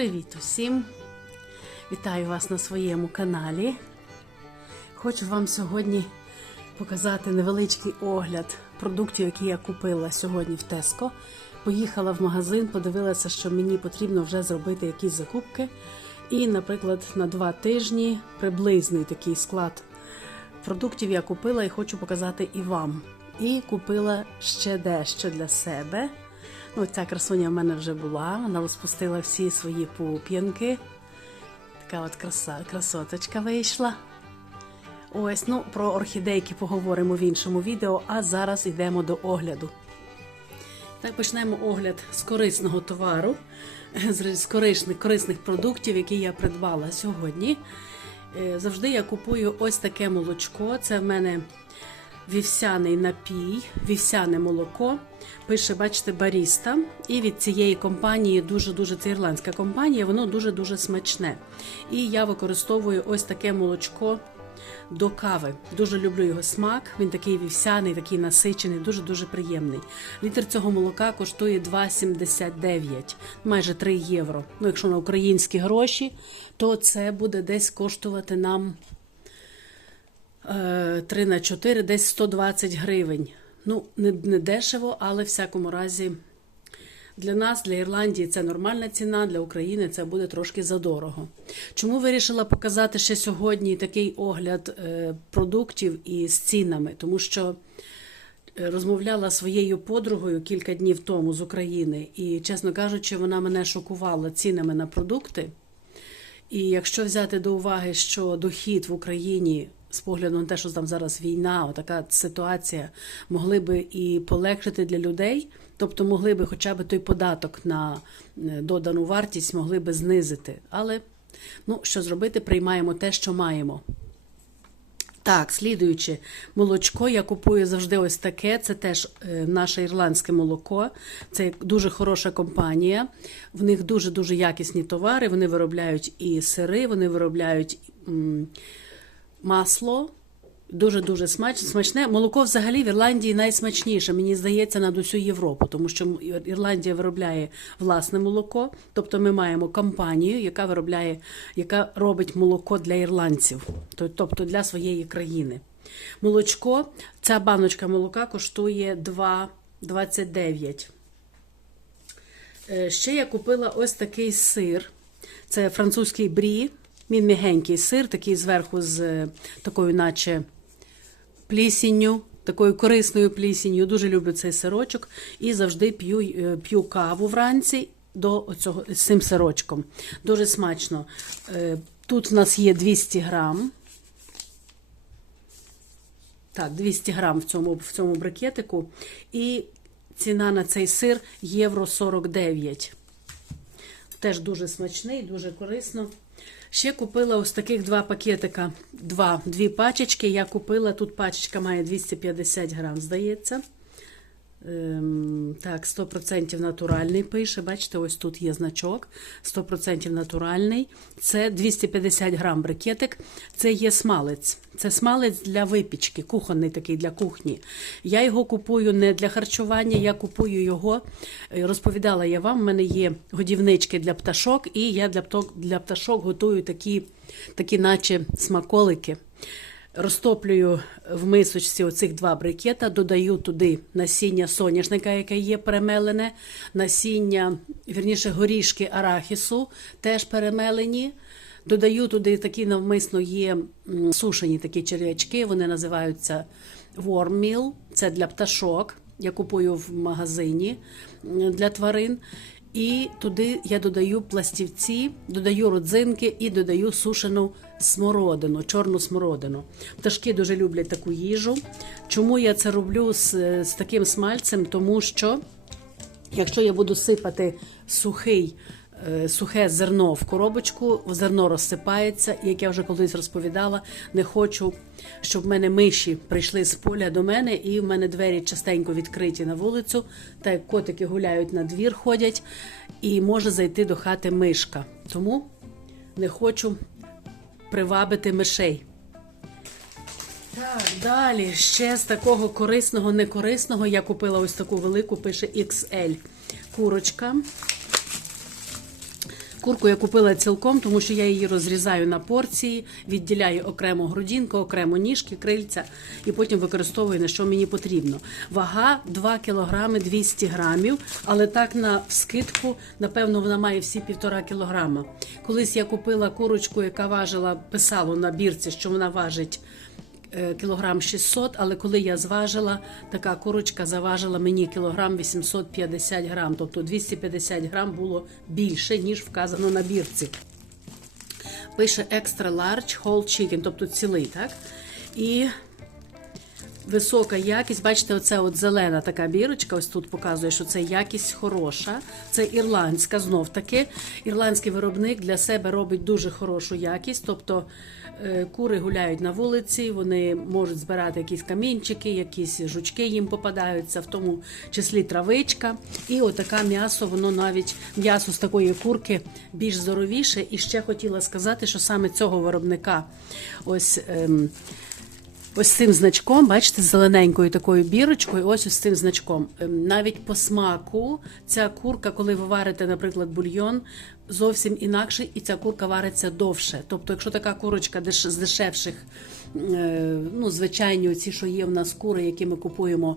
Привіт усім! Вітаю вас на своєму каналі. Хочу вам сьогодні показати невеличкий огляд продуктів, які я купила сьогодні в Теско. Поїхала в магазин, подивилася, що мені потрібно вже зробити якісь закупки. І, наприклад, на два тижні приблизний такий склад продуктів я купила і хочу показати і вам. І купила ще дещо для себе. Ну, ця красуня в мене вже була, вона розпустила всі свої пуп'янки. Така от краса, красоточка вийшла. Ось, ну, про орхідейки поговоримо в іншому відео, а зараз йдемо до огляду. Так, почнемо огляд з корисного товару, з корисних, корисних продуктів, які я придбала сьогодні. Е, Завжди я купую ось таке молочко. Це в мене вівсяний напій, вівсяне молоко. Пише, бачите, баріста. І від цієї компанії дуже-дуже це ірландська компанія, воно дуже-дуже смачне. І я використовую ось таке молочко до кави. Дуже люблю його смак. Він такий вівсяний, такий насичений, дуже-дуже приємний. Літр цього молока коштує 2,79, майже 3 євро. Ну, якщо на українські гроші, то це буде десь коштувати нам 3 на 4, десь 120 гривень. Ну, не, не дешево, але в всякому разі для нас, для Ірландії, це нормальна ціна, для України це буде трошки задорого. Чому вирішила показати ще сьогодні такий огляд е, продуктів із цінами? Тому що е, розмовляла своєю подругою кілька днів тому з України, і, чесно кажучи, вона мене шокувала цінами на продукти. І якщо взяти до уваги, що дохід в Україні з погляду на те, що там зараз війна, отака ситуація, могли би і полегшити для людей, тобто могли би хоча б той податок на е, додану вартість могли би знизити. Але ну що зробити, приймаємо те, що маємо. Так, слідуючи, молочко я купую завжди ось таке. Це теж е, наше ірландське молоко. Це дуже хороша компанія. В них дуже дуже якісні товари. Вони виробляють і сири, вони виробляють масло. Дуже дуже смач, смачне. Молоко взагалі в Ірландії найсмачніше, мені здається, над усю Європу, тому що Ірландія виробляє власне молоко. Тобто ми маємо компанію, яка виробляє, яка робить молоко для ірландців, тобто для своєї країни. Молочко, ця баночка молока коштує 2,29. Е, Ще я купила ось такий сир. Це французький брі. Він м'ягенький сир, такий зверху з е, такою, наче плісінню, такою корисною плісінню. Дуже люблю цей сирочок і завжди п'ю е, п'ю каву вранці до цього, з цим сирочком. Дуже смачно. Е, Тут в нас є 200 грам. Так, 200 грам в цьому, в цьому брикетику. І ціна на цей сир євро 49. Теж дуже смачний, дуже корисно. Ще купила ось таких два пакетика, два, дві пачечки. Я купила, тут пачечка має 250 грам, здається. Так, 100% натуральний пише. Бачите, ось тут є значок. 100% натуральний. Це 250 грам брикетик. Це є смалець. Це смалець для випічки, кухонний такий для кухні. Я його купую не для харчування, я купую його. е, Розповідала я вам, в мене є годівнички для пташок, і я для пташок готую такі, такі наче смаколики. Розтоплюю в мисочці оцих два брикета, додаю туди насіння соняшника, яке є перемелене, насіння, вірніше, горішки арахісу, теж перемелені. Додаю туди такі навмисно є сушені такі черв'ячки, вони називаються meal, це для пташок. Я купую в магазині для тварин. І туди я додаю пластівці, додаю родзинки і додаю сушену смородину, чорну смородину. Пташки дуже люблять таку їжу. Чому я це роблю з, з таким смальцем? Тому що якщо я буду сипати сухий, сухе зерно в коробочку, зерно розсипається, і, як я вже колись розповідала, не хочу, щоб в мене миші прийшли з поля до мене, і в мене двері частенько відкриті на вулицю, та як котики гуляють на двір, ходять, і може зайти до хати мишка. Тому не хочу привабити мишей. Так, далі ще з такого корисного, некорисного я купила ось таку велику, пише XL курочка. Курку я купила цілком, тому що я її розрізаю на порції, відділяю окремо грудінку, окремо ніжки, крильця і потім використовую на що мені потрібно. Вага 2 кг 200 грамів, але так на скидку, напевно, вона має всі півтора кілограма. Колись я купила курочку, яка важила, писало на бірці, що вона важить кілограм 600, але коли я зважила, така курочка заважила мені кілограм 850 грам, тобто 250 грам було більше, ніж вказано на бірці. Пише extra large whole chicken, тобто цілий, так? І висока якість, бачите, оце от зелена така бірочка, ось тут показує, що це якість хороша. Це ірландська, знов таки. Ірландський виробник для себе робить дуже хорошу якість. Тобто е, кури гуляють на вулиці, вони можуть збирати якісь камінчики, якісь жучки їм попадаються, в тому числі травичка. І отака м'ясо, воно навіть м'ясо з такої курки більш здоровіше. І ще хотіла сказати, що саме цього виробника ось. Ем, Ось цим значком, бачите, з зелененькою такою бірочкою, ось ось цим значком. Ем, Навіть по смаку ця курка, коли ви варите, наприклад, бульйон, зовсім інакше, і ця курка вариться довше. Тобто, якщо така курочка з дешевших, е, ну, звичайні, ці, що є в нас кури, які ми купуємо.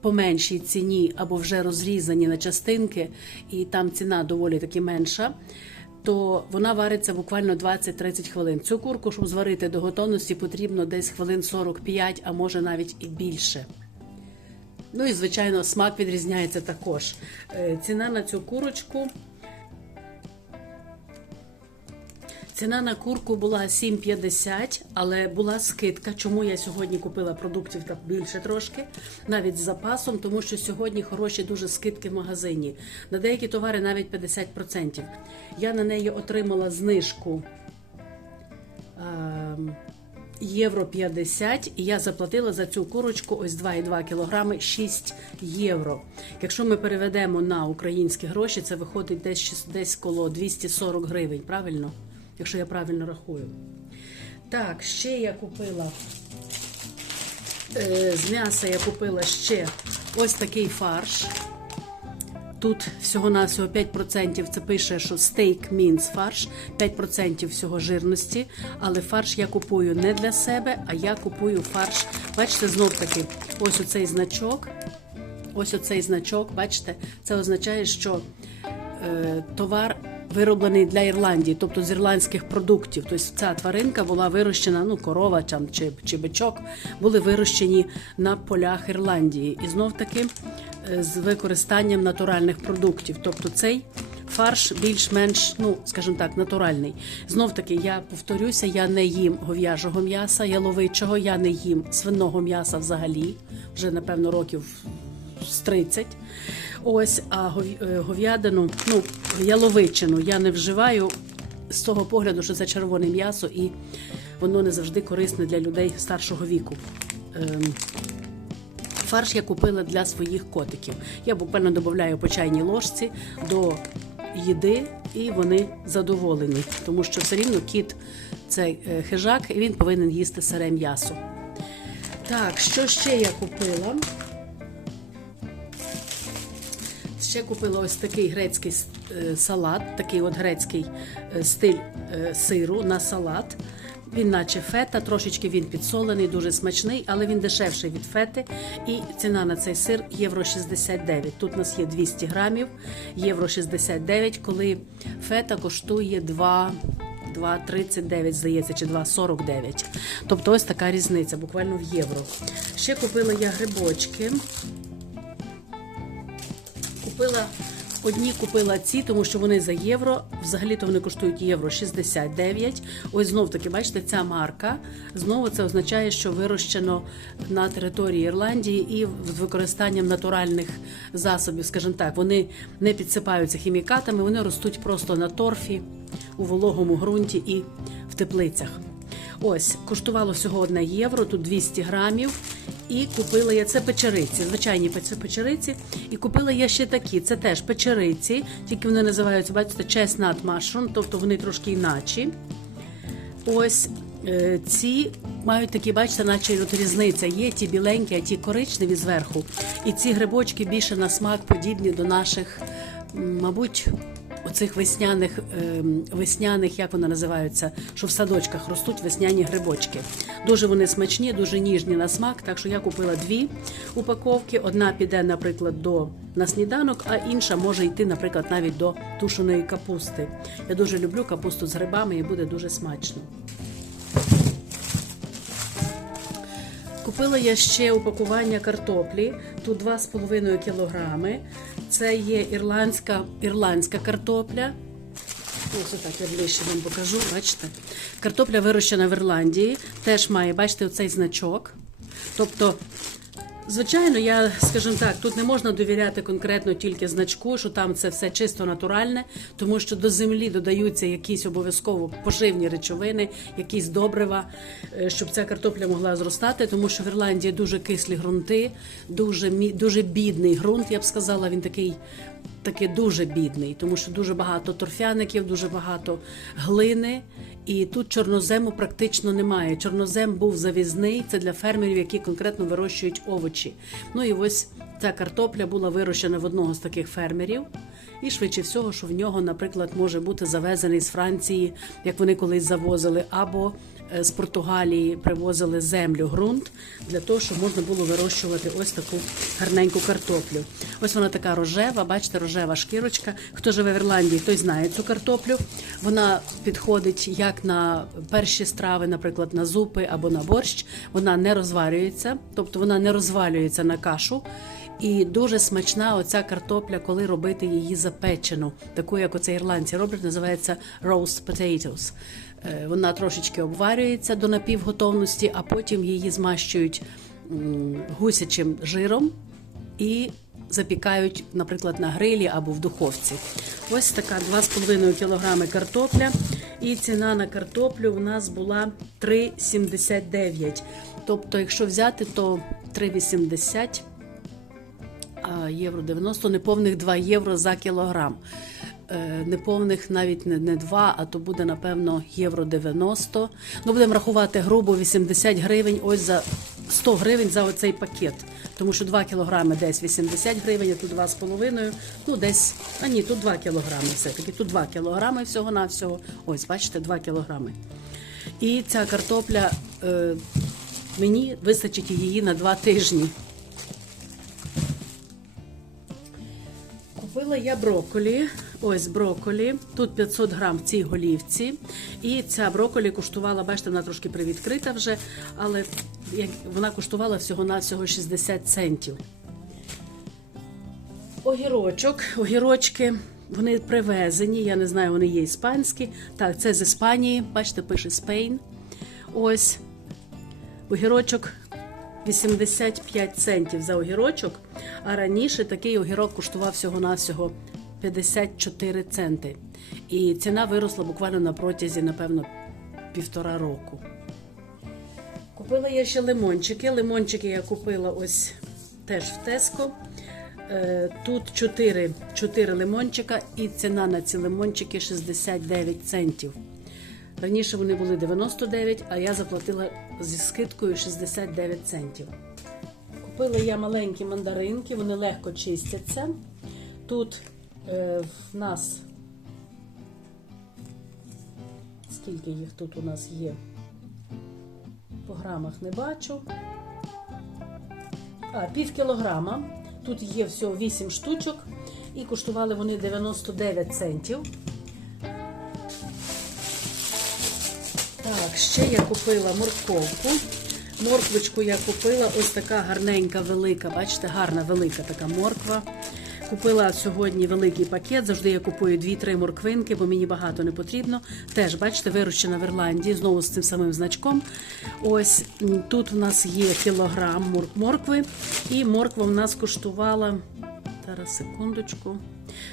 По меншій ціні або вже розрізані на частинки, і там ціна доволі таки менша то вона вариться буквально 20-30 хвилин. Цю курку, щоб зварити до готовності, потрібно десь хвилин 45, а може навіть і більше. Ну і, звичайно, смак відрізняється також. Е, Ціна на цю курочку. Ціна на курку була 7,50, але була скидка. Чому я сьогодні купила продуктів так більше трошки, навіть з запасом, тому що сьогодні хороші дуже скидки в магазині. На деякі товари навіть 50%. Я на неї отримала знижку ем, євро 50, і я заплатила за цю курочку ось 2,2 кілограми 6 євро. Якщо ми переведемо на українські гроші, це виходить десь, десь коло 240 гривень, правильно? Якщо я правильно рахую. Так, ще я купила е, з м'яса я купила ще ось такий фарш. Тут всього-навсього 5% це пише, що стейк мінс фарш, 5% всього жирності. Але фарш я купую не для себе, а я купую фарш. Бачите, знов таки, ось оцей значок. Ось оцей значок, бачите, це означає, що е, товар вироблений для Ірландії, тобто з ірландських продуктів. Тобто ця тваринка була вирощена, ну корова там, чи, чи бичок були вирощені на полях Ірландії. І знов таки е, з використанням натуральних продуктів. Тобто цей фарш більш-менш, ну скажімо так, натуральний. Знов таки, я повторюся, я не їм гов'яжого м'яса, яловичого, я не їм свиного м'яса взагалі. Вже напевно років з 30. Ось, а е, говядину, ну, яловичину я не вживаю з того погляду, що це червоне м'ясо, і воно не завжди корисне для людей старшого віку. Ем, Фарш я купила для своїх котиків. Я буквально додаю по чайній ложці до їди, і вони задоволені, тому що все рівно кіт це е, хижак, і він повинен їсти сире м'ясо. Так, що ще я купила? Ще купила ось такий грецький е, салат, такий от грецький е, стиль е, сиру на салат. Він наче фета, трошечки він підсолений, дуже смачний, але він дешевший від фети. І ціна на цей сир євро 69. Тут у нас є 200 грамів, євро 69, коли фета коштує 2. 2,39, здається, чи 2,49. Тобто ось така різниця, буквально в євро. Ще купила я грибочки. Купила одні купила ці, тому що вони за євро. Взагалі-то вони коштують євро 69. Ось знов таки, бачите, ця марка. Знову це означає, що вирощено на території Ірландії і з використанням натуральних засобів, скажімо так, вони не підсипаються хімікатами, вони ростуть просто на торфі, у вологому ґрунті і в теплицях. Ось, коштувало всього 1 євро, тут 200 грамів. І купила я це печериці, звичайні печериці. І купила я ще такі. Це теж печериці, тільки вони називаються, бачите, chestnut mushroom, тобто вони трошки інакші. Ось е, ці мають такі, бачите, наче от різниця. Є ті біленькі, а ті коричневі зверху. І ці грибочки більше на смак подібні до наших, мабуть, оцих весняних, ем, весняних, як вони називаються, що в садочках ростуть весняні грибочки. Дуже вони смачні, дуже ніжні на смак. Так що я купила дві упаковки. Одна піде, наприклад, до на сніданок, а інша може йти, наприклад, навіть до тушеної капусти. Я дуже люблю капусту з грибами і буде дуже смачно. Купила я ще упакування картоплі. Тут 2,5 кілограми. Це є ірландська, ірландська картопля. Ось отак я ближче вам покажу. Бачите? Картопля вирощена в Ірландії. Теж має, бачите, оцей значок. Тобто, звичайно, я скажімо так, тут не можна довіряти конкретно тільки значку, що там це все чисто натуральне, тому що до землі додаються якісь обов'язково поживні речовини, якісь добрива, е, щоб ця картопля могла зростати, тому що в Ірландії дуже кислі ґрунти, дуже, дуже бідний ґрунт, я б сказала, він такий. Таки дуже бідний, тому що дуже багато торфяників, дуже багато глини, і тут чорнозему практично немає. Чорнозем був завізний, це для фермерів, які конкретно вирощують овочі. Ну і ось ця картопля була вирощена в одного з таких фермерів. І швидше всього, що в нього, наприклад, може бути завезений з Франції, як вони колись завозили, або е, з Португалії привозили землю, ґрунт для того, щоб можна було вирощувати ось таку гарненьку картоплю. Ось вона така рожева, бачите, рожева шкірочка. Хто живе в Ірландії, той знає цю картоплю. Вона підходить як на перші страви, наприклад, на зупи або на борщ. Вона не розварюється, тобто вона не розвалюється на кашу. І дуже смачна оця картопля, коли робити її запечену, таку як оце ірландці роблять, називається roast potatoes. Е, Вона трошечки обварюється до напівготовності, а потім її змащують гусячим жиром і запікають, наприклад, на грилі або в духовці. Ось така 2,5 кг картопля. І ціна на картоплю у нас була 3,79. Тобто, якщо взяти, то 3,80 а, євро 90, неповних 2 євро за кілограм. Е, Неповних навіть не 2, а то буде, напевно, євро 90. Ну, будемо рахувати грубо 80 гривень ось за 100 гривень за оцей пакет. Тому що 2 кілограми десь 80 гривень, а тут 2,5, ну десь, а ні, тут 2 кілограми все-таки. Тут 2 кілограми всього-навсього. Ось, бачите, 2 кілограми. І ця картопля, е, мені вистачить її на 2 тижні. Купила я брокколі. Ось брокколі. Тут 500 грам в цій голівці. І ця брокколі коштувала, бачите, вона трошки привідкрита вже, але вона коштувала всього-навсього 60 центів. Огірочок, огірочки, вони привезені, я не знаю, вони є іспанські. Так, це з Іспанії, бачите, пише Spain. Ось огірочок 85 центів за огірочок, а раніше такий огірок коштував всього-навсього 54 центи. І ціна виросла буквально на протязі, напевно, півтора року. Купила я ще лимончики. Лимончики я купила ось теж в Теско. Е, Тут 4, 4 лимончика і ціна на ці лимончики 69 центів. Раніше вони були 99, а я заплатила зі скидкою 69 центів. Купила я маленькі мандаринки, вони легко чистяться. Тут е, в нас скільки їх тут у нас є? По грамах не бачу. А, пів кілограма. Тут є всього 8 штучок. І коштували вони 99 центів. Ще я купила морковку. Морквочку я купила ось така гарненька, велика. Бачите, гарна велика така морква. Купила сьогодні великий пакет. Завжди я купую 2-3 морквинки, бо мені багато не потрібно. Теж, бачите, вирощена в Ірландії, знову з цим самим значком. Ось тут у нас є кілограм моркви, і морква в нас коштувала. Зараз секундочку.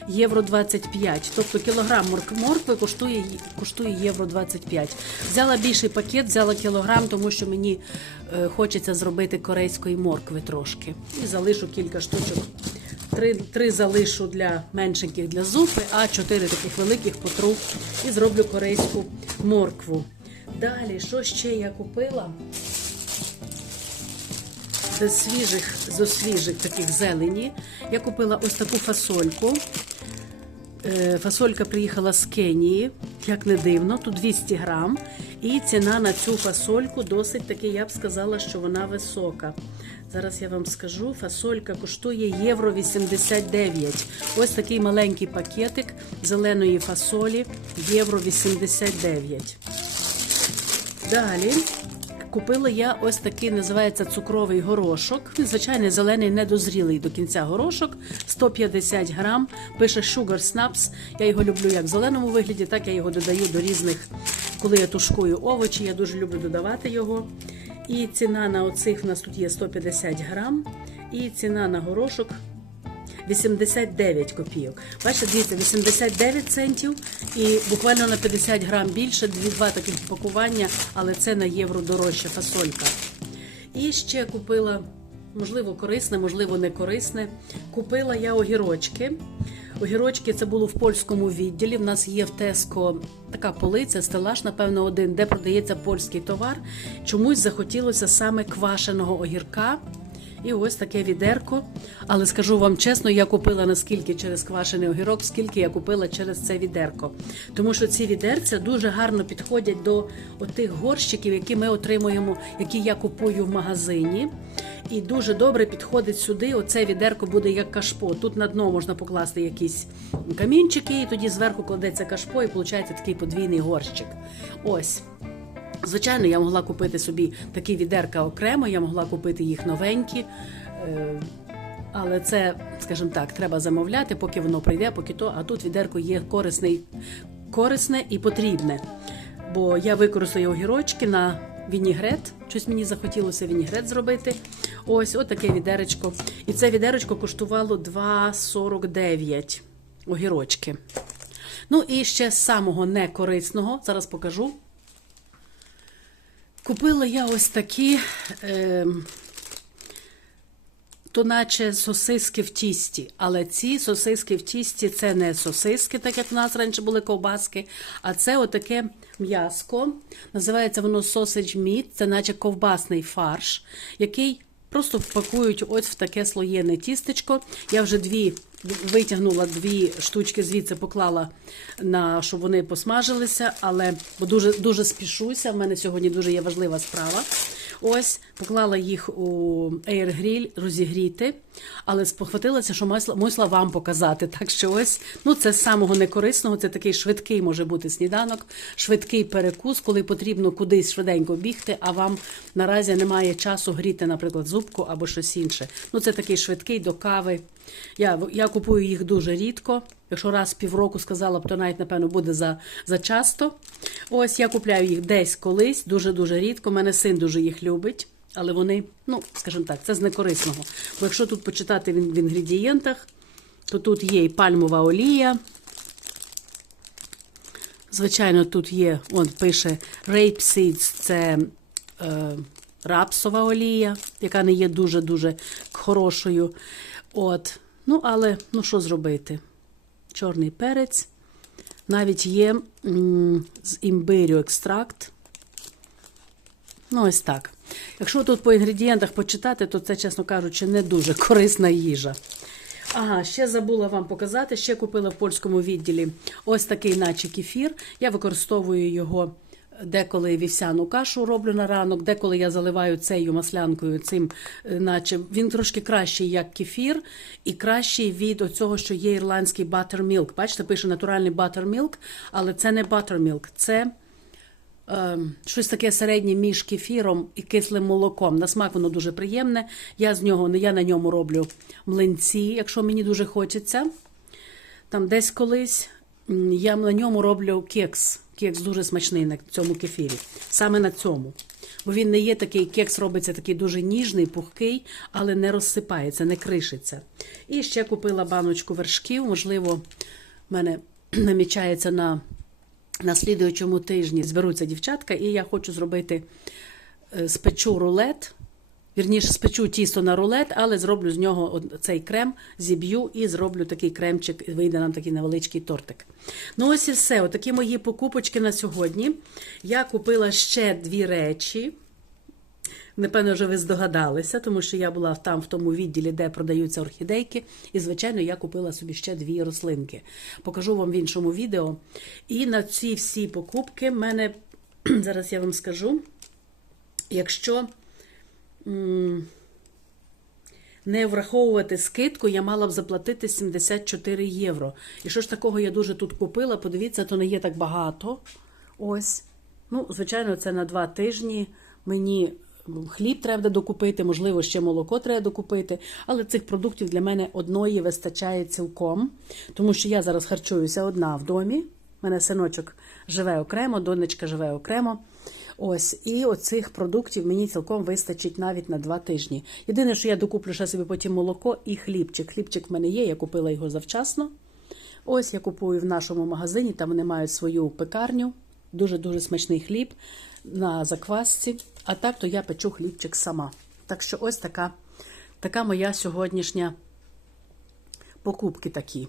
Євро 25. Тобто кілограм моркви коштує, коштує євро 25. Взяла більший пакет, взяла кілограм, тому що мені е, хочеться зробити корейської моркви трошки. І залишу кілька штучок. Три, три залишу для меншеньких для зупи, а чотири таких великих потру і зроблю корейську моркву. Далі, що ще я купила? З свіжих, з свіжих таких зелені. Я купила ось таку фасольку. Е, Фасолька приїхала з Кенії, як не дивно, тут 200 грам. І ціна на цю фасольку досить таки, я б сказала, що вона висока. Зараз я вам скажу, фасолька коштує євро 89. Ось такий маленький пакетик зеленої фасолі, євро 89. Далі купила я ось такий, називається цукровий горошок. Він звичайний зелений, недозрілий до кінця горошок. 150 грам. Пише Sugar Snaps. Я його люблю як в зеленому вигляді, так я його додаю до різних, коли я тушкую овочі. Я дуже люблю додавати його. І ціна на оцих в нас тут є 150 грам. І ціна на горошок 89 копійок. Бачите, дивіться, 89 центів і буквально на 50 грам більше, дві два таких пакування, але це на євро дорожча фасолька. І ще купила, можливо, корисне, можливо, не корисне. Купила я огірочки. Огірочки це було в польському відділі. В нас є в Теско така полиця, стелаж, напевно, один, де продається польський товар. Чомусь захотілося саме квашеного огірка. І ось таке відерко. Але скажу вам чесно, я купила наскільки через квашений огірок, скільки я купила через це відерко. Тому що ці відерця дуже гарно підходять до тих горщиків, які ми отримуємо, які я купую в магазині. І дуже добре підходить сюди. Оце відерко буде як кашпо. Тут на дно можна покласти якісь камінчики, і тоді зверху кладеться кашпо, і виходить такий подвійний горщик. Ось. Звичайно, я могла купити собі такі відерка окремо, я могла купити їх новенькі. е, Але це, скажімо так, треба замовляти, поки воно прийде, поки то. А тут відерко є корисний, корисне і потрібне. Бо я використаю огірочки на вінігрет. Щось мені захотілося вінігрет зробити. Ось отаке відеречко. І це відеречко коштувало 2,49 огірочки. Ну і ще з самого некорисного, зараз покажу. Купила я ось такі, е, то наче сосиски в тісті. Але ці сосиски в тісті це не сосиски, так як в нас раніше були ковбаски, а це отаке м'яско. Називається воно sausage meat, це наче ковбасний фарш, який просто впакують ось в таке слоєне тістечко. Я вже дві витягнула дві штучки звідси, поклала на щоб вони посмажилися, але бо дуже дуже спішуся. в мене сьогодні дуже є важлива справа. Ось поклала їх у Air розігріти, але спохватилася, що мусила вам показати. Так що ось ну це з самого некорисного. Це такий швидкий може бути сніданок, швидкий перекус, коли потрібно кудись швиденько бігти, а вам наразі немає часу гріти, наприклад, зубку або щось інше. Ну це такий швидкий до кави. Я я купую їх дуже рідко. Якщо раз півроку сказала б, то навіть, напевно, буде за, за часто. Ось я купляю їх десь колись, дуже-дуже рідко. У мене син дуже їх любить, але вони, ну, скажімо так, це з некорисного. Бо якщо тут почитати в, інгредієнтах, то тут є і пальмова олія. Звичайно, тут є, он пише Rapeseeds, це е, рапсова олія, яка не є дуже-дуже хорошою. От, ну, але ну що зробити? Чорний перець. Навіть є з імбирю екстракт. Ну, ось так. Якщо тут по інгредієнтах почитати, то це, чесно кажучи, не дуже корисна їжа. Ага, ще забула вам показати, ще купила в польському відділі ось такий, наче кефір. Я використовую його деколи вівсяну кашу роблю на ранок, деколи я заливаю цею маслянкою, цим, е, наче він трошки кращий, як кефір, і кращий від оцього, що є ірландський buttermilk. Бачите, пише натуральний buttermilk, але це не buttermilk, це. Е, щось таке середнє між кефіром і кислим молоком. На смак воно дуже приємне. Я з нього я на ньому роблю млинці, якщо мені дуже хочеться. Там десь колись я на ньому роблю кекс. Кекс дуже смачний на цьому кефірі. Саме на цьому. Бо він не є такий, кекс робиться такий дуже ніжний, пухкий, але не розсипається, не кришиться. І ще купила баночку вершків. Можливо, в мене намічається на на слідуючому тижні зберуться дівчатка, і я хочу зробити е, спечу рулет. Вірніше, спечу тісто на рулет, але зроблю з нього цей крем, зіб'ю і зроблю такий кремчик, і вийде нам такий невеличкий тортик. Ну, ось і все. Отакі мої покупочки на сьогодні. Я купила ще дві речі. Напевно, вже ви здогадалися, тому що я була там в тому відділі, де продаються орхідейки, і, звичайно, я купила собі ще дві рослинки. Покажу вам в іншому відео. І на ці всі покупки в мене зараз я вам скажу, якщо не враховувати скидку, я мала б заплатити 74 євро. І що ж такого я дуже тут купила? Подивіться, то не є так багато. Ось. Ну, звичайно, це на два тижні. Мені хліб треба докупити, можливо, ще молоко треба докупити. Але цих продуктів для мене одної вистачає цілком, тому що я зараз харчуюся одна в домі. У мене синочок живе окремо, донечка живе окремо. Ось, і оцих продуктів мені цілком вистачить навіть на два тижні. Єдине, що я докуплю ще собі потім молоко і хлібчик. Хлібчик в мене є, я купила його завчасно. Ось я купую в нашому магазині, там вони мають свою пекарню. Дуже-дуже смачний хліб на заквасці. А так то я печу хлібчик сама. Так що ось така, така моя сьогоднішня покупки такі.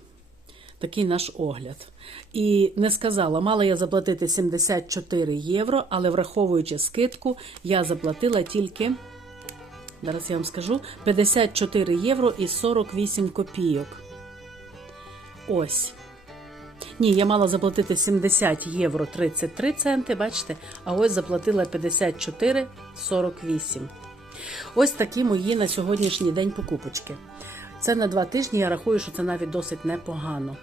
Такий наш огляд. І не сказала, мала я заплатити 74 євро, але враховуючи скидку, я заплатила тільки, зараз я вам скажу, 54 євро і 48 копійок. Ось. Ні, я мала заплатити 70 євро 33 центи, бачите, а ось заплатила 54,48. Ось такі мої на сьогоднішній день покупочки. Це на два тижні, я рахую, що це навіть досить непогано.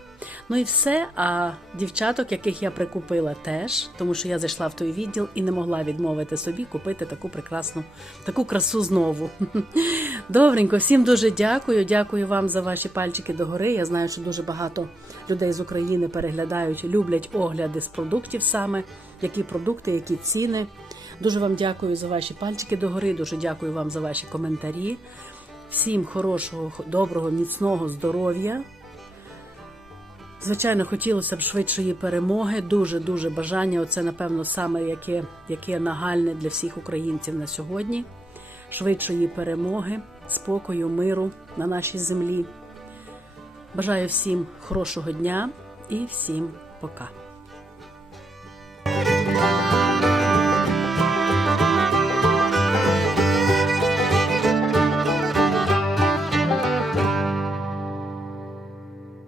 Ну і все. А дівчаток, яких я прикупила, теж, тому що я зайшла в той відділ і не могла відмовити собі купити таку прекрасну, таку красу знову. Добренько, всім дуже дякую. Дякую вам за ваші пальчики догори. Я знаю, що дуже багато людей з України переглядають, люблять огляди з продуктів саме, які продукти, які ціни. Дуже вам дякую за ваші пальчики догори. Дуже дякую вам за ваші коментарі. Всім хорошого, доброго, міцного здоров'я. Звичайно, хотілося б швидшої перемоги. Дуже дуже бажання. Оце, напевно, саме яке, яке нагальне для всіх українців на сьогодні. Швидшої перемоги, спокою, миру на нашій землі. Бажаю всім хорошого дня і всім пока.